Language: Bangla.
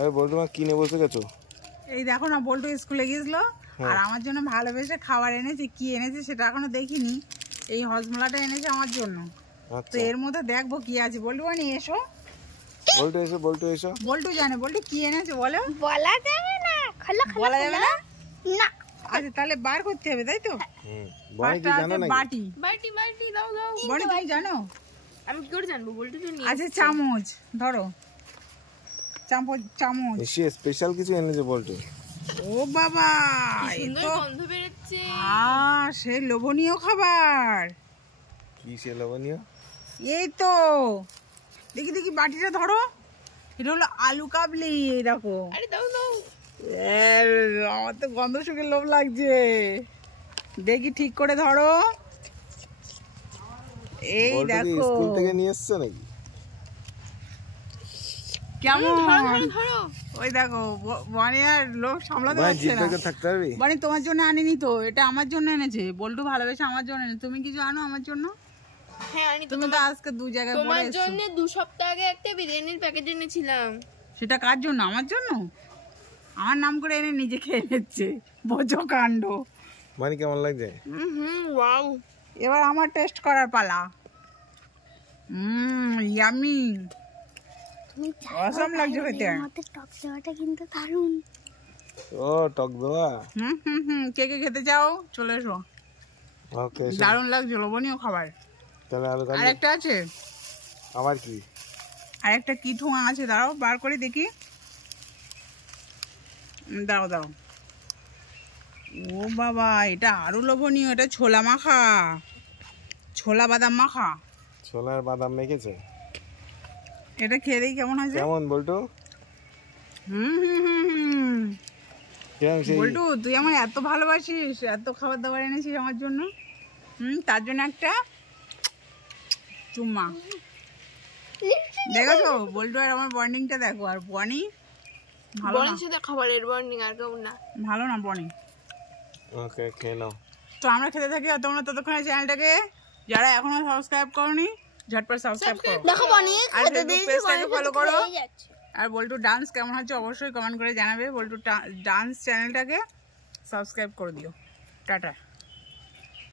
আরে বল্টু মা কিনে বসে গেছো? এই দেখো না, বল্টু স্কুলে গিয়েছিল আর আমার জন্য ভালোবেসে খাবার এনেছে। কি এনেছে সেটা এখনো দেখিনি। এই হজমলাটা এনেছে আমার জন্য। তো এর মধ্যে দেখবো কি আছে। বল্টু বানি এসো, বল্টু এসো, বল্টু এসো। বল্টু জানে বল্টু কি এনেছে বলো। বলা যাবে না, বলা যাবে না। না আচ্ছা তাহলে বার করতে হবে, তাই তো? বনি কি জানো নাকি? বাটি বাটি বাটি দাও দাও। বনি তুমি জানো? আমি কি করে জানবো? বল্টু তো নিয়ে আচ্ছা চামচ ধরো, চামচ। এসে স্পেশাল কিছু এনেছে বল্টু। ও বাবা, সুন্দর গন্ধ বেরোচ্ছে। সেই লোভনীয় খাবার। কি সে লবণীয়? এই তো দেখি দেখি বাটিটা ধরো। এটা হলো আলু কাবলি। দেখো, আরে দাও দাও। আমার তো গন্ধ শুকে লোভ লাগছে। দেখি ঠিক করে ধরো। এই দেখো, স্কুল থেকে নিয়ে এসছো নাকি? কেমন? ধরো। ওই দেখো, বনি আর লোভ সামলাতে পারছে না। থাকতে পারবি? বনি তোমার জন্য আনিনি তো, এটা আমার জন্য এনেছে। বল্টু ভালোবেসে আমার জন্য এনেছে। তুমি কিছু আনো আমার জন্য? হ্যাঁ আনি তো। তুমি তো আজকে 2 জায়গায় পড়ে তোমার এসেছো। জন্য 2 সপ্তাহ আগে একটা বিরিয়ানির প্যাকেট এনেছিলাম। সেটা কার জন্য? আমার জন্য? আমার নাম করে এনে নিজে খেয়ে নিচ্ছে। বোঝো কাণ্ড। মানে কেমন লাগছে? ওয়াও। এবার আমার টেস্ট করার পালা। ইয়ামি, অসাম লাগছে খেতে। আমাদের টক দেওয়াটা কিন্তু দারুণ। ও টক দেওয়া। কে কে খেতে চাও চলে এসো। ওকে, দারুণ লাগছে, লোভনীয় খাবার। তাহলে আলু কাবলি আরেকটা আছে। আবার কি? আরেকটা কি ঠোঙা আছে, দাঁড়াও বার করে দেখি। দাও দাও। ও বাবা, এটা আরো লোভনীয়। এটা ছোলা মাখা, ছোলা বাদাম মাখা। ছোলার বাদাম মেখেছে। এটা খেয়ে দেখি কেমন হয়েছে। কেমন বল্টু? কেমন সেই? বল্টু তুই আমার এত ভালোবাসিস, এত খাবার দাবার এনেছিস আমার জন্য। তার জন্য একটা চুম্মা। দেখো বল্টু আর আমার বন্ডিংটা দেখো। আর বনি ভালো না, বনির সাথে খাবারের বন্ডিং আর কেউ না। ভালো না বনি। ওকে, খেয়ে নাও। তো আমরা খেতে থাকি আর তোমরা ততক্ষণে চ্যানেলটাকে যারা এখনো সাবস্ক্রাইব করনি ঝটপট সাবস্ক্রাইব করো। দেখো বনি আর ফেসবুক পেজটাকে ফলো করো। আর বল্টু ডান্স কেমন হচ্ছে অবশ্যই কমেন্ট করে জানাবে। বল্টু ডান্স চ্যানেলটাকে সাবস্ক্রাইব করে দিও। টাটা।